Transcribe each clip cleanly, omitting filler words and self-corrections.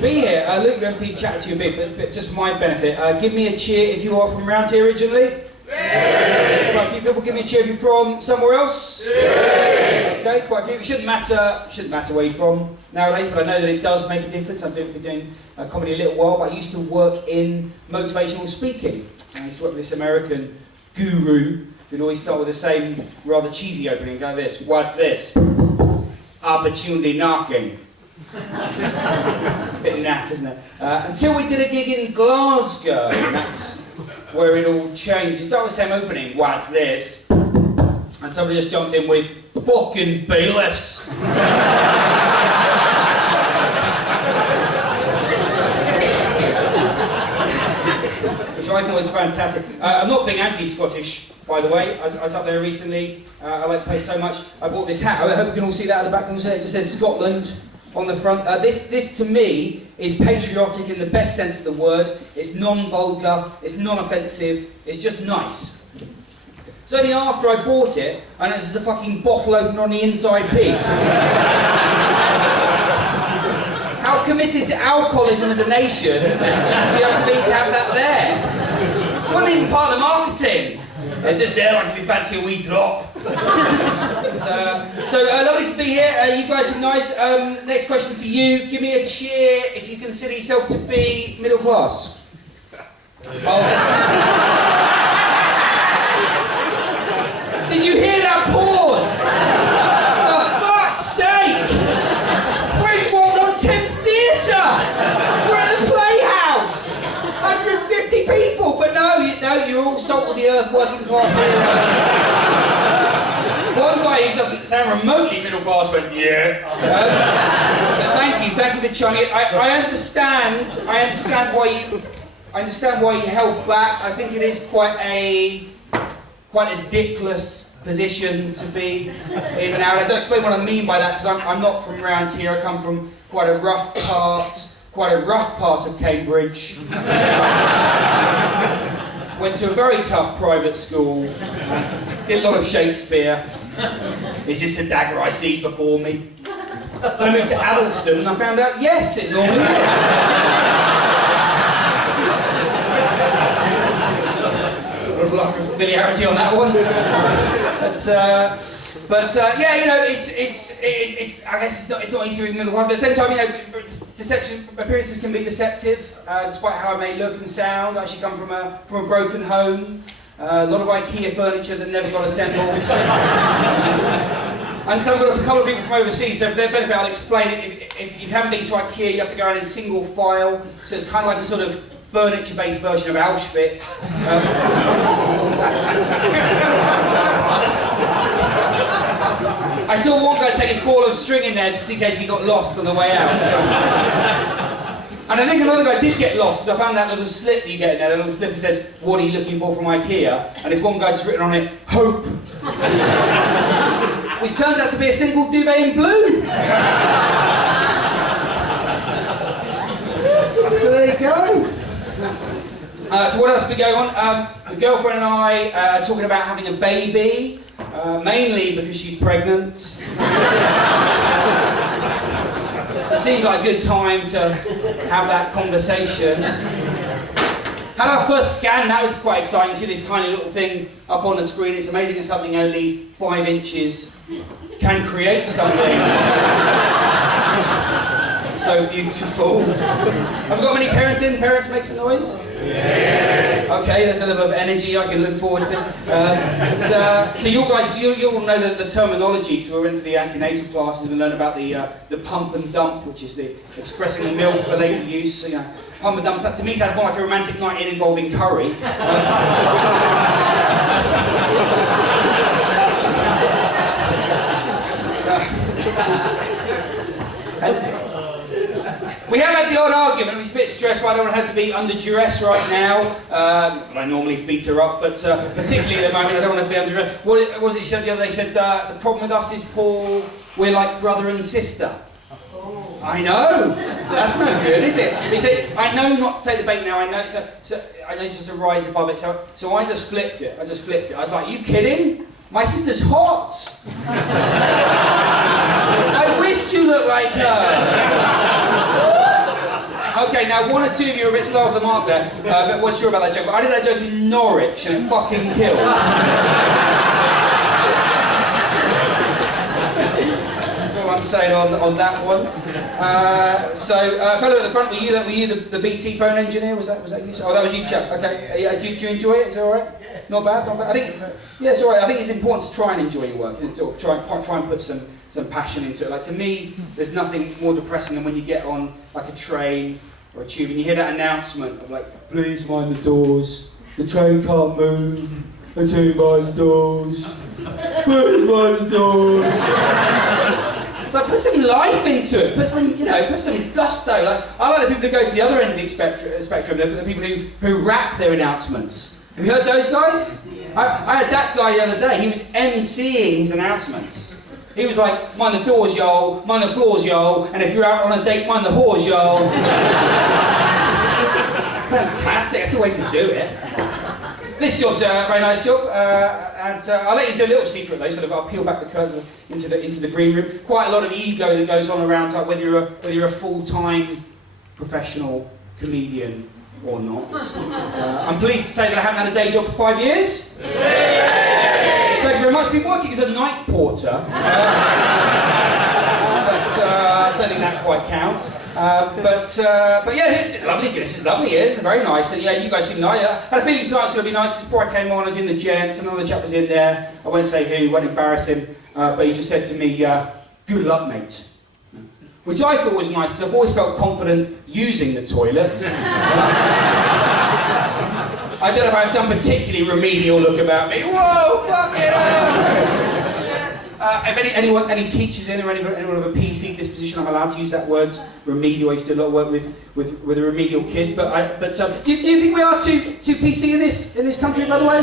to be here. Luke MC's chatted to you a bit, but just for my benefit, give me a cheer if you are from around here originally. Quite a few people. Give me a cheer if you're from somewhere else. Okay, quite a few. It shouldn't matter where you're from nowadays, but I know that it does make a difference. I've been doing comedy a little while, but I used to work in motivational speaking. I used to work with this American guru who'd always start with the same rather cheesy opening, go like this. What's this? Opportunity knocking. Bit naff, isn't it? Until we did a gig in Glasgow, and that's where it all changed. You start with the same opening, what's this? And somebody just jumps in with, fucking bailiffs. Which I thought was fantastic. I'm not being anti-Scottish, by the way. I was up there recently. I like the place so much. I bought this hat. I hope you can all see that at the back. It just says Scotland on the front. This to me is patriotic in the best sense of the word. It's non-vulgar, it's non-offensive, it's just nice. It's only after I bought it, and this is a fucking bottle opener on the inside peak. How committed to alcoholism as a nation do you have to be to have that there? It wasn't even part of the marketing. It's just there like if you fancy a wee drop. So lovely to be here. You guys are nice. Next question for you. Give me a cheer if you consider yourself to be middle class. Did you hear that pause? For fuck's sake! We're at Walton Thames Theatre! We're at the Playhouse! 150 people, but no, you're all salt of the earth working class heroes. One guy who doesn't sound remotely middle class went, yeah. But thank you for chunking it. I understand why you held back. I think it is quite a dickless position to be in nowadays. I'll explain what I mean by that, because I'm not from around here. I come from quite a rough part of Cambridge. Went to a very tough private school. Did a lot of Shakespeare. Is this the dagger I see before me? Then I moved to Addleston and I found out, yes, it normally is. A little after familiarity on that one. But yeah, you know, it's I guess it's not easy in the middle of, but at the same time, you know, deception appearances can be deceptive, despite how I may look and sound. I actually come from a broken home. A lot of IKEA furniture that never got assembled. And so I've got a couple of people from overseas, so for their benefit I'll explain it. If you haven't been to IKEA, you have to go around in single file, so it's kind of like a sort of furniture-based version of Auschwitz. I saw one guy take his ball of string in there just in case he got lost on the way out. So. And I think another guy did get lost, because I found that little slip that you get in there, that little slip that says, what are you looking for from IKEA? And there's one guy just written on it, hope. Which turns out to be a single duvet in blue. So there you go. So what else has been going on? The girlfriend and I are talking about having a baby, mainly because she's pregnant. It seemed like a good time to have that conversation. Had our first scan, that was quite exciting. You see this tiny little thing up on the screen. It's amazing that something only 5 inches can create something so beautiful. Have we got many parents in? Parents make some noise? Yeah. Okay, there's a level of energy I can look forward to. So you guys, you'll know the terminology. So we're in for the antenatal classes and learn about the pump and dump, which is the expressing the milk for later use. So, you know, pump and dump. To me, sounds more like a romantic night in involving curry. We have had the odd argument. We're a bit stressed, but I don't want her to be under duress right now. I normally beat her up, but particularly at the moment, I don't want her to be under duress. What was it you said the other day? You said, the problem with us is, Paul, we're like brother and sister. Oh. I know. That's no good, is it? He said, I know not to take the bait now. I know, so I know just to rise above it. So I just flipped it. I was like, you kidding? My sister's hot. I wished you looked like her. Okay, now one or two of you are a bit slow off the mark there, but what's sure about that joke? But I did that joke in Norwich and it fucking killed. That's all I'm saying on that one. Fellow at the front, were you the BT phone engineer? Was that you? Oh, that was you, chap. Okay. Do you enjoy it? Is it all right? Not bad. I think it's all right. I think it's important to try and enjoy your work and sort of try and put some passion into it. Like, to me, there's nothing more depressing than when you get on like a train or a tube and you hear that announcement of like, please mind the doors, the train can't move until you mind the doors, please mind the doors. So put some life into it, put some gusto. Like, I like the people who go to the other end of the spectrum, the people who rap their announcements. Have you heard those guys? I had that guy the other day, he was MCing his announcements. He was like, mind the doors, yo, mind the floors, yo, and if you're out on a date, mind the whores, yo. Fantastic, that's the way to do it. This job's a very nice job, and I'll let you do a little secret though, sort of I'll peel back the curtains into the green room. Quite a lot of ego that goes on around, like whether you're a full-time professional comedian or not. I'm pleased to say that I haven't had a day job for 5 years. Thank you very much. I've been working as a night porter, but I don't think that quite counts. But yeah, this is lovely. This is lovely. It's very nice. And yeah, you guys seem nice. I had a feeling tonight's going to be nice because before I came on, I was in the gents, and another chap was in there. I won't say who, won't embarrass him, but he just said to me, "Good luck, mate." Which I thought was nice because I've always felt confident using the toilet. I don't know if I have some particularly remedial look about me. Whoa, fuck it up! If any teachers in or anyone of a PC disposition, I'm allowed to use that word, remedial. I used to do a lot of work with the remedial kids. But do you think we are too PC in this country, by the way?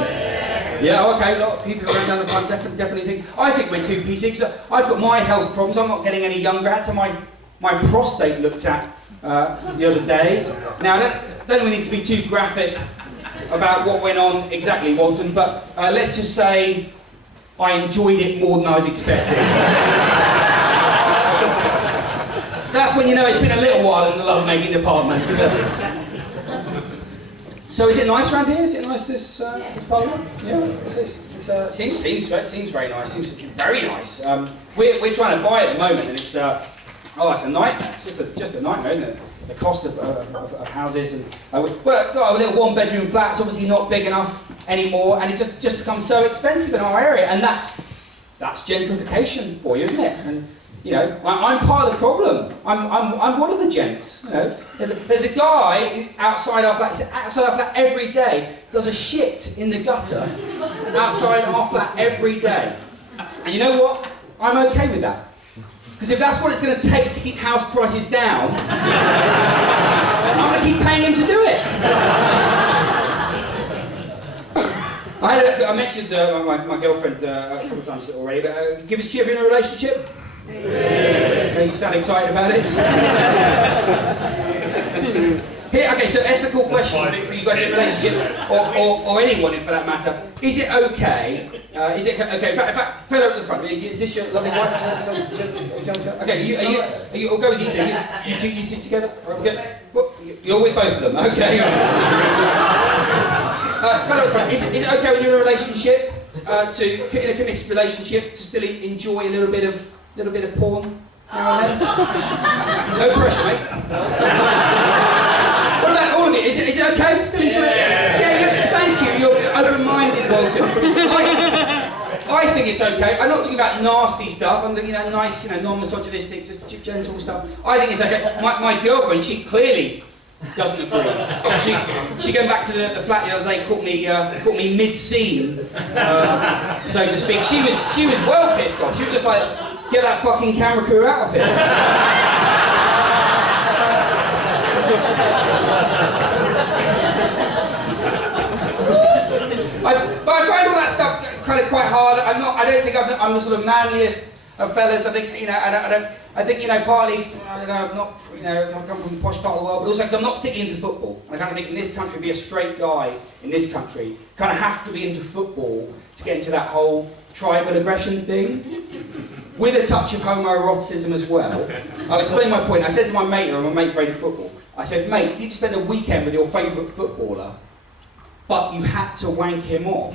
Yeah, okay, a lot of people around down the front definitely think. I think we're too PC because I've got my health problems. I'm not getting any younger. I had to my prostate looked at the other day. Now, I don't we need to be too graphic about what went on exactly, Walton, but let's just say I enjoyed it more than I was expecting. That's when you know it's been a little while in the love-making department. So is it nice around here? Is it nice this parliament? Yeah, it seems very nice. Seems very nice. We're trying to buy at the moment, and it's it's a nightmare. It's just a nightmare, isn't it? The cost of houses, and we've got a little one-bedroom flat. It's obviously not big enough anymore, and it just becomes so expensive in our area, and that's gentrification for you, isn't it? And you know, I'm part of the problem. I'm one of the gents. You know, there's a guy who outside our flat every day does a shit in the gutter outside our flat every day, and you know what? I'm okay with that. Because if that's what it's going to take to keep house prices down, I'm going to keep paying him to do it. I mentioned my girlfriend a couple of times already, but give us a cheer if you're in a relationship. Yeah. You sound excited about it. Here, okay, so ethical question for you guys in relationships, or anyone for that matter. Is it okay? In fact, fellow at the front, is this your lovely wife? Okay, I'll go with you two. You two together? Okay. Well, you're with both of them, okay. Fellow at the front, is it okay when you're in a relationship, in a committed relationship, to still enjoy a little bit of porn now and then? No pressure, mate. What about all of it? Is it okay to still enjoy it? Yeah, yes, thank you. You're open-minded, Walton. I think it's okay. I'm not talking about nasty stuff. I'm thinking, nice, non-misogynistic, just gentle stuff. I think it's okay. My girlfriend, she clearly doesn't agree. She came back to the flat the other day, caught me mid-scene, so to speak. She was well pissed off. She was just like, get that fucking camera crew out of here. But I find all that stuff kind of quite hard. I don't think I'm the sort of manliest of fellas. I think partly I'm not, I come from the posh part of the world, but also because I'm not particularly into football. And I kind of think in this country, be a straight guy in this country, kind of have to be into football to get into that whole tribal aggression thing. with a touch of homoeroticism as well. I'll explain my point. I said to my mate, and my mate's playing football, I said, mate, if you'd spend a weekend with your favourite footballer, but you had to wank him off,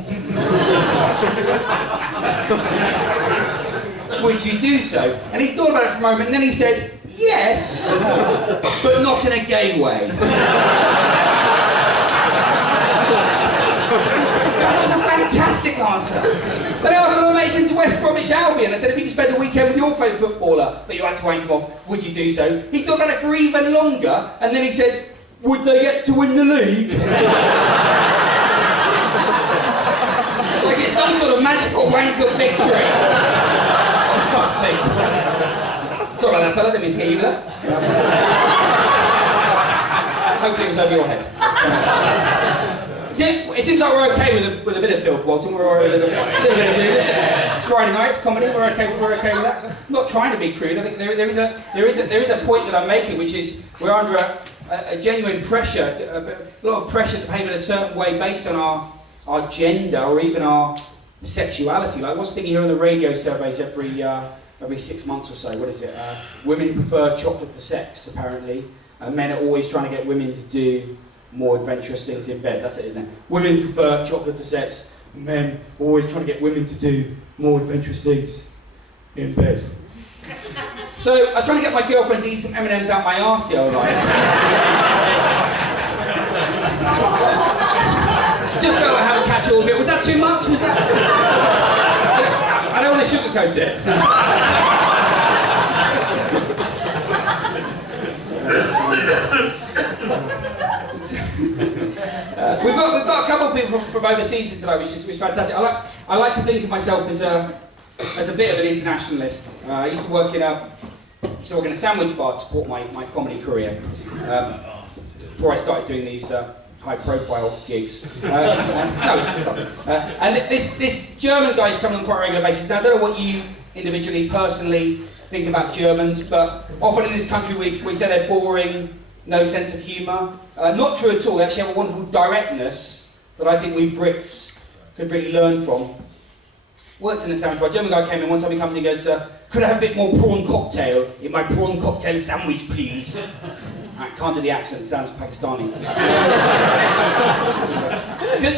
would you do so? And he thought about it for a moment, and then he said, yes, but not in a gay way. That was a fantastic answer. Then I asked one of my mates into West Bromwich Albion. I said, if you could spend a weekend with your favourite footballer, but you had to wank him off, would you do so? He thought about it for even longer, and then he said, would they get to win the league? Like it's some sort of magical wank of victory. Or something. Sorry about that, fella, didn't mean to get you with that. Hopefully it was over your head. It seems like we're okay with a bit of filth, Walton. We're all right with a little bit of this. It's Friday night, it's comedy. We're okay with that. So I'm not trying to be crude. I think there is a point that I'm making, which is we're under a genuine pressure, a lot of pressure to behave in a certain way based on our gender or even our sexuality. Like what's the thing you hear on the radio surveys every 6 months or so? What is it? Women prefer chocolate to sex, apparently. Men are always trying to get women to do more adventurous things in bed. That's it, isn't it? Women prefer chocolate to sex. Men always trying to get women to do more adventurous things in bed. So I was trying to get my girlfriend to eat some M&Ms out my arse the other night. Just felt like having a catch all a bit. Was that too much? Was that? I don't want to sugarcoat it. We've got a couple of people from overseas tonight, which is fantastic. I like to think of myself as a bit of an internationalist. I used to work in a sandwich bar to support my comedy career before I started doing these high-profile gigs. No, it's not. And this German guy's coming on quite a regular basis. Now, I don't know what you individually, personally think about Germans, but often in this country we say they're boring, no sense of humour. Not true at all. They actually have a wonderful directness that I think we Brits could really learn from. Worked in a sandwich bar. A German guy came in one time, he comes and he goes, could I have a bit more prawn cocktail in my prawn cocktail sandwich, please? I can't do the accent, it sounds Pakistani.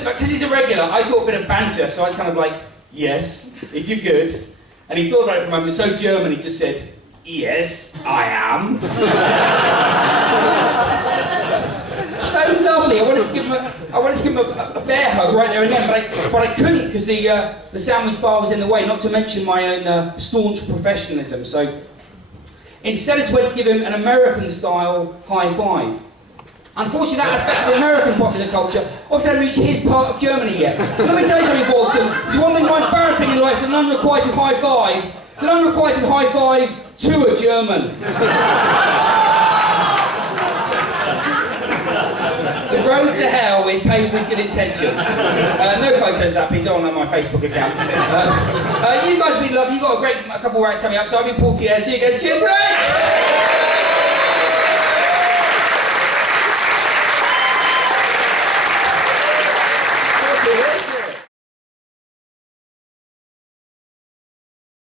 Because he's a regular, I thought a bit of banter, so I was kind of like, yes, if you're good. And he thought about it for a moment, so German, he just said, yes, I am. So lovely. I wanted to give him a bear hug right there and then, but I couldn't because the sandwich bar was in the way. Not to mention my own staunch professionalism. So instead, I just went to give him an American-style high five. Unfortunately, that aspect of the American popular culture obviously hadn't reached his part of Germany yet. But let me tell you something, Walton. There's one thing more embarrassing in life than an unrequited high five. It's an unrequited high five to a German. The road to hell is paved with good intentions. No photos of that piece on my Facebook account. You guys will be lovely. You've got a couple of acts coming up, so I've been T Eyres. See you again. Cheers, mate!